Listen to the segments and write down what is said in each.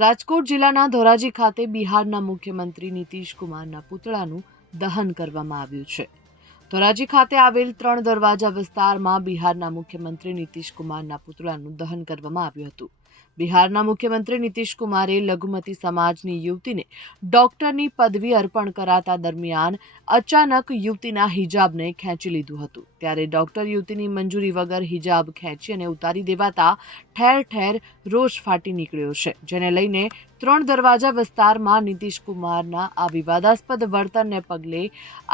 રાજકોટ જિલ્લાના ધોરાજી ખાતે બિહારના મુખ્યમંત્રી નીતિશ કુમારના પુતળાનું દહન કરવામાં આવ્યું છે. ધોરાજી ખાતે આવેલ 3 દરવાજા વિસ્તારમાં બિહારના મુખ્યમંત્રી નીતિશ કુમારના પુતળાનું દહન કરવામાં આવ્યું હતું. બિહારના મુખ્યમંત્રી નીતિશ કુમારે લઘુમતી સમાજની યુવતીને ડોક્ટરની પદવી અર્પણ કરાતા દરમિયાન અચાનક યુવતીના હિજાબને ખેંચી લીધું હતું. ત્યારે ડોક્ટર યુવતીની મંજૂરી વગર હિજાબ ખેંચી અને ઉતારી દેવાતા ઠેર ઠેર રોષ ફાટી નીકળ્યો છે, જેને લઈને 3 દરવાજા વિસ્તારમાં નીતિશ કુમારના આ વિવાદાસ્પદ વર્તનને પગલે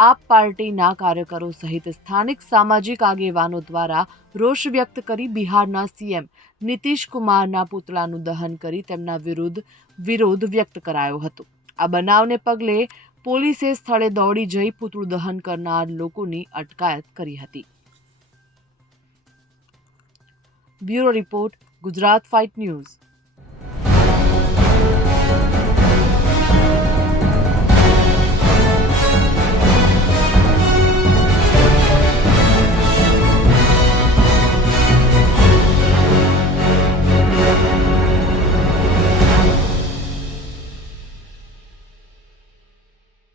આપ પાર્ટીના કાર્યકરો સહિત સ્થાનિક સામાજિક આગેવાનો દ્વારા રોષ વ્યક્ત કરી બિહારના સીએમ નીતિશ કુમારના પુતળાનું દહન કરી તેમના વિરુદ્ધ વિરોધ વ્યક્ત કરાયો હતો. આ બનાવને પગલે પોલીસે સ્થળે દોડી જઈ પુતળું દહન કરનાર લોકોની અટકાયત કરી હતી. Bureau report, Gujarat fight news.